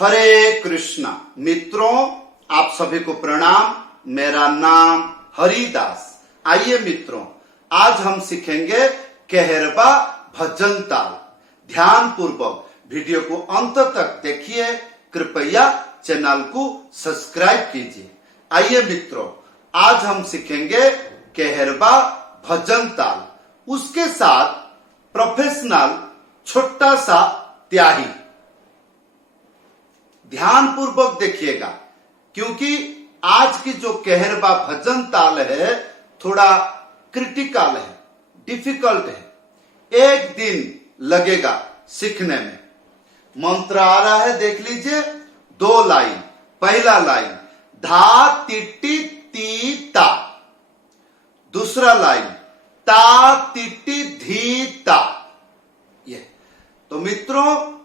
हरे कृष्णा। मित्रों, आप सभी को प्रणाम। मेरा नाम हरिदास। आइए मित्रों, आज हम सीखेंगे कहरबा भजन ताल। ध्यान पूर्वक वीडियो को अंत तक देखिए। कृपया चैनल को सब्सक्राइब कीजिए। आइए मित्रों, आज हम सीखेंगे कहरबा भजन ताल, उसके साथ प्रोफेशनल छोटा सा त्याही। ध्यान पूर्वक देखिएगा, क्योंकि आज की जो कहरबा भजन ताल है थोड़ा क्रिटिकल है, डिफिकल्ट है। एक दिन लगेगा सीखने में। मंत्र आ रहा है, देख लीजिए। 2 लाइन। पहला लाइन धा तिट्टी ती ता। दूसरा लाइन ता तिट्टी धी ता। ये तो मित्रों,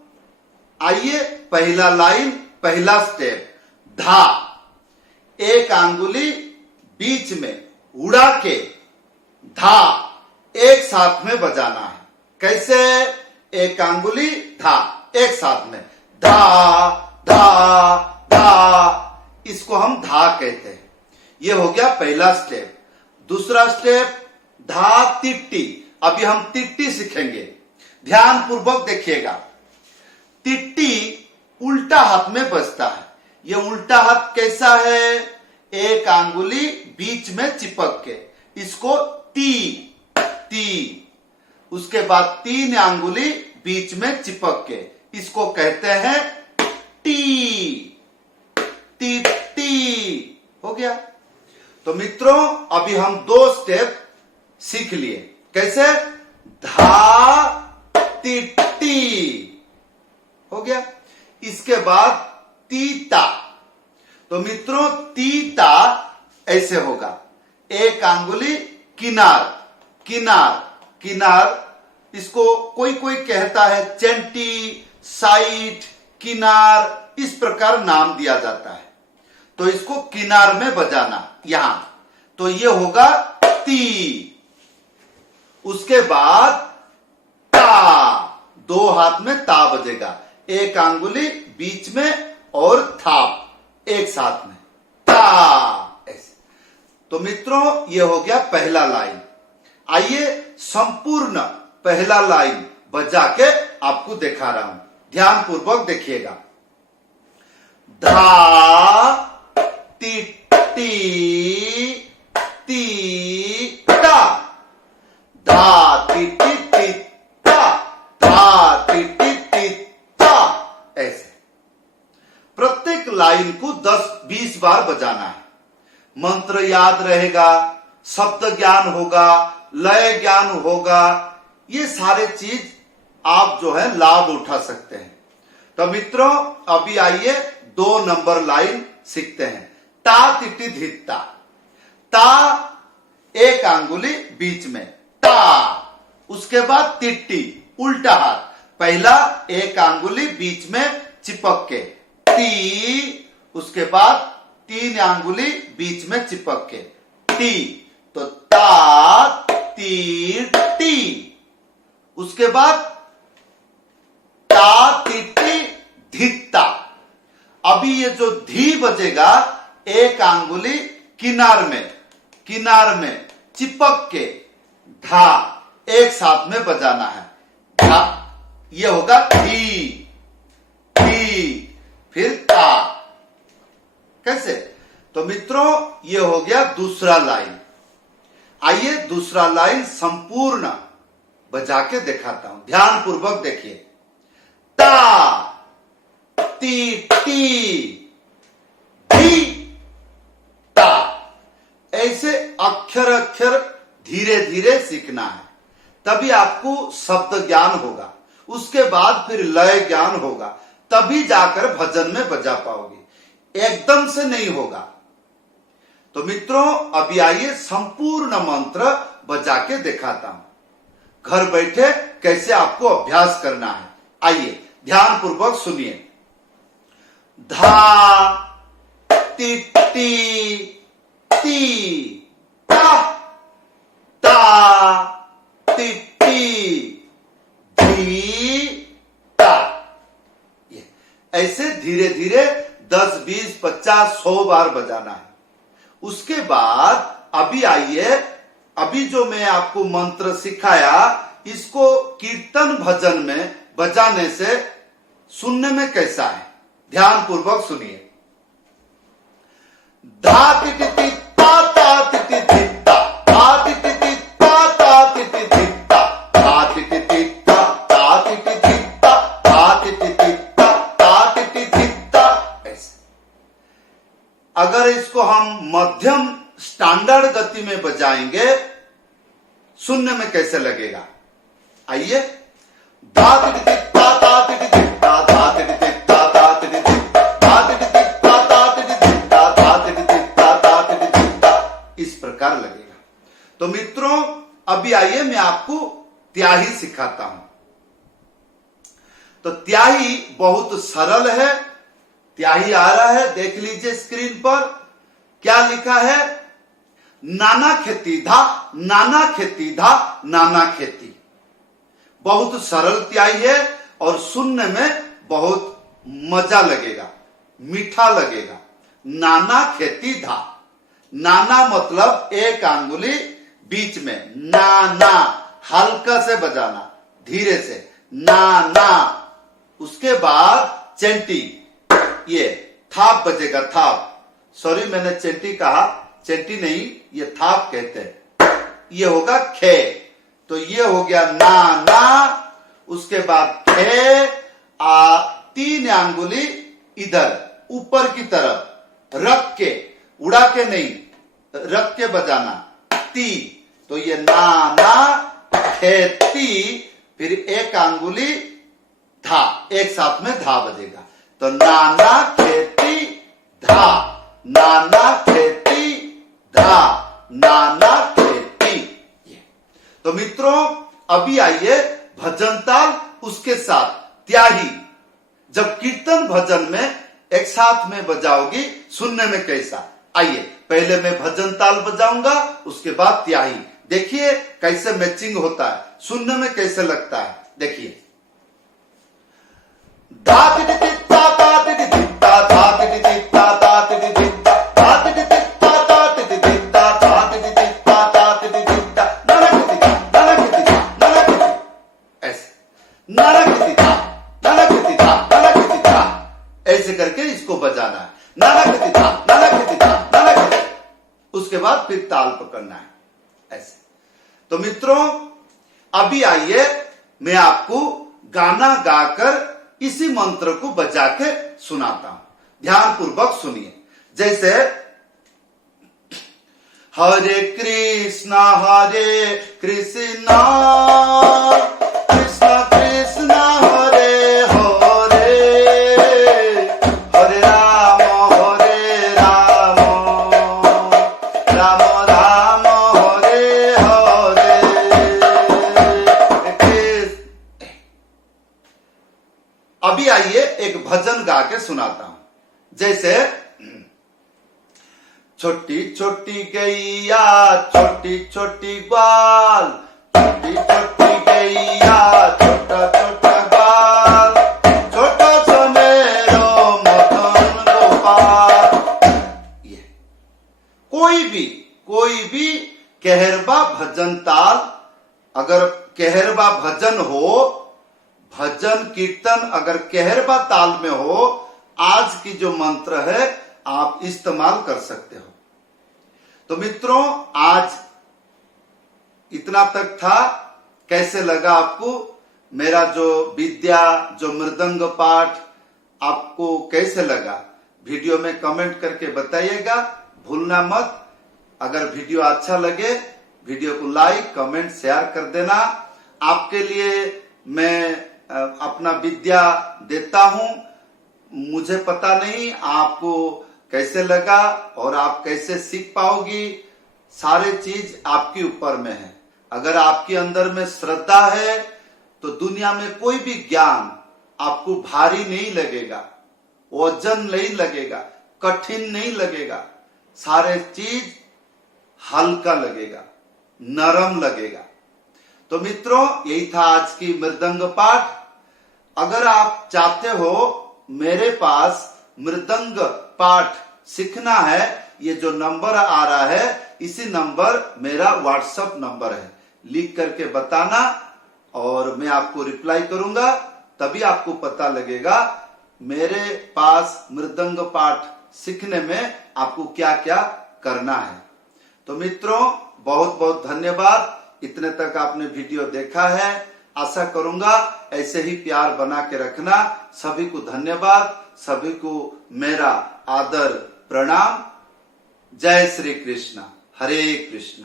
आइए पहला लाइन, पहला स्टेप। धा, एक अंगुली बीच में उड़ा के धा एक साथ में बजाना है। कैसे? एक अंगुली धा एक साथ में, धा धा धा, इसको हम धा कहते हैं। ये हो गया पहला स्टेप। दूसरा स्टेप धा तिट्टी। अभी हम तिट्टी सीखेंगे। ध्यान पूर्वक देखिएगा। तिट्टी उल्टा हाथ में बजता है। ये उल्टा हाथ कैसा है? एक अंगुली बीच में चिपक के, इसको ती ती। उसके बाद 3 अंगुली बीच में चिपक के, इसको कहते हैं टी टी टी। हो गया। तो मित्रों, अभी हम 2 स्टेप सीख लिए। कैसे? धा तिट्टी हो गया। इसके बाद तीता। तो मित्रों, तीता ऐसे होगा। एक अंगुली किनार किनार किनार, इसको कोई कोई कहता है चंटी, साइड, किनार, इस प्रकार नाम दिया जाता है। तो इसको किनार में बजाना यहां। तो ये होगा ती। उसके बाद ता, 2 हाथ में ता बजेगा। एक अंगुली बीच में और थाप एक साथ में, ता ऐसे। तो मित्रों, ये हो गया पहला लाइन। आइए संपूर्ण पहला लाइन बजा के आपको दिखा रहा हूं। ध्यान पूर्वक देखिएगा। धा तिट्टी ती ता, धा तिट्टी ती ता, धा तिट्टी ती ता, ऐसे। प्रत्येक लाइन को 10-20 बार बजाना है। मंत्र याद रहेगा, शब्द ज्ञान होगा, लय ज्ञान होगा। ये सारे चीज आप जो है लाभ उठा सकते हैं। तो मित्रों, अभी आइए 2 नंबर लाइन सीखते हैं। ता तिट्टी धित्ता। ता, एक अंगुली बीच में, ता। उसके बाद तिट्टी, उल्टा हाथ। पहला एक अंगुली बीच में चिपक के, ती। उसके बाद 3 अंगुली बीच में चिपक के, टी। तो ता ती टी। उसके बाद ता तिट्टी धित्ता। अभी ये जो धी बजेगा, एक अंगुली किनार में चिपक के धा एक साथ में बजाना है। धा, ये होगा धी धी, फिर ता। कैसे? तो मित्रों, ये हो गया दूसरा लाइन। आइए दूसरा लाइन संपूर्ण बजा के दिखाता हूं। ध्यान पूर्वक देखिए। ता ती टी धी ता। ऐसे अक्षर अक्षर धीरे धीरे सीखना है, तभी आपको शब्द ज्ञान होगा। उसके बाद फिर लय ज्ञान होगा, तभी जाकर भजन में बजा पाओगे। एकदम से नहीं होगा। तो मित्रों, अभी आइए संपूर्ण मंत्र बजा के दिखाता हूं। घर बैठे कैसे आपको अभ्यास करना है, आइए ध्यान पूर्वक सुनिए। धा तिट्टी ती ता, ता तिट्टी धी ता। ऐसे धीरे धीरे 10, 20, 50, 100 बार बजाना है। उसके बाद अभी आइए, अभी जो मैं आपको मंत्र सिखाया, इसको कीर्तन भजन में बजाने से सुनने में कैसा है, ध्यान पूर्वक सुनिए। धा ति ति ता ता ति ति ति ता, धा ति ति ति ता ता ति ति ति ता, धा ति ति ति ता ता ति ति ति ता, धा ति ति ति ता ता ति ति ति ता। ऐसे अगर इसको हम मध्यम स्टैंडर्ड गति में बजाएंगे, सुनने में कैसे लगेगा, आइए। धा ति ति ता ता ति ति ता, धा ति ति ता ता ति ति ता, धा ति ति ता ता ति ति ता, धा ति ति ता ता ति ति ता, इस प्रकार लगेगा। तो मित्रों, अभी आइए मैं आपको त्याही सिखाता हूं। तो त्याही बहुत सरल है। त्याही आ रहा है, देख लीजिए स्क्रीन पर क्या लिखा है। नाना खेती धा, नाना खेती धा, नाना खेती। बहुत सरल त्याही है और सुनने में बहुत मजा लगेगा, मीठा लगेगा। नाना खेती धा, नाना मतलब एक अंगुली बीच में, नाना हल्का से बजाना, धीरे से, नाना। उसके बाद चेंटी, ये थाप बजेगा, थाप। सॉरी मैंने चेंटी कहा, चेंटी नहीं, ये थाप कहते हैं। ये होगा खे, तो ये हो गया नाना। उसके बाद खे, तीन अंगुली इधर ऊपर की तरफ रख के, उड़ा के नहीं, रख के बजाना, ती। तो ये नाना खेती, फिर एक अंगुली धा, एक साथ में धा बजेगा। तो नाना खेती धा, नाना खेती धा, नाना खेती। ये तो मित्रों, अभी आइए भजन ताल, उसके साथ त्याही। जब कीर्तन भजन में एक साथ में बजाओगी, सुनने में कैसा, आइए पहले मैं भजन ताल बजाऊंगा, उसके बाद त्याही। देखिए कैसे मैचिंग होता है, सुनने में कैसे लगता है, देखिए। धा ति ति ता ता ति ति ता, धा ति ति ता ता ति ति ता, धा ति ति ता ता ति ति ता, धा ति ति ता ता ति ति ता, नाना खेती ता, नाना खेती ता, नाना खेती, ऐसे नाना खेती ता, नाना खेती ता, नाना खेती ता, ऐसे करके इसको बजाना है। नाना खेती ता, नाना खेती ता, नाना खेती। उसके बाद फिर ताल पकड़ना है, ऐसे। तो मित्रों, अभी आइए मैं आपको गाना गाकर इसी मंत्र को बजा के सुनाता हूं, ध्यान पूर्वक सुनिए। जैसे हरे कृष्णा कृष्ण कृष्ण हरे हरे, हरे राम राम राम हरे हरे। अभी आइए एक भजन गा के सुनाता हूं। जैसे छोटी छोटी गैया, छोटी छोटी ग्वाल, छोटी छोटी गैया, छोटा छोटा ग्वाल, छोटा सा मेरो मदन गोपाल। ये कोई भी कहरबा भजन ताल, अगर कहरबा भजन हो, भजन कीर्तन अगर कहरबा ताल में हो, आज की जो मंत्र है आप इस्तेमाल कर सकते हो। तो मित्रों, आज इतना तक था। कैसे लगा आपको मेरा जो विद्या, जो मृदंग पाठ, आपको कैसे लगा? वीडियो में कमेंट करके बताइएगा, भूलना मत। अगर वीडियो अच्छा लगे, वीडियो को लाइक, कमेंट, शेयर कर देना। आपके लिए मैं अपना विद्या देता हूं। मुझे पता नहीं आपको कैसे लगा और आप कैसे सीख पाओगी, सारे चीज आपके ऊपर में है। अगर आपके अंदर में श्रद्धा है तो दुनिया में कोई भी ज्ञान आपको भारी नहीं लगेगा, वजन नहीं लगेगा, कठिन नहीं लगेगा। सारे चीज हल्का लगेगा, नरम लगेगा। तो मित्रों, यही था आज की मृदंग पाठ। अगर आप चाहते हो मेरे पास मृदंग पाठ सीखना है, ये जो नंबर आ रहा है इसी नंबर मेरा व्हाट्सएप नंबर है, लिख करके बताना और मैं आपको रिप्लाई करूंगा। तभी आपको पता लगेगा मेरे पास मृदंग पाठ सीखने में आपको क्या क्या करना है। तो मित्रों, बहुत बहुत धन्यवाद। इतने तक आपने वीडियो देखा है, आशा करूंगा ऐसे ही प्यार बना के रखना। सभी को धन्यवाद, सभी को मेरा आदर प्रणाम। जय श्री कृष्ण, हरे कृष्ण।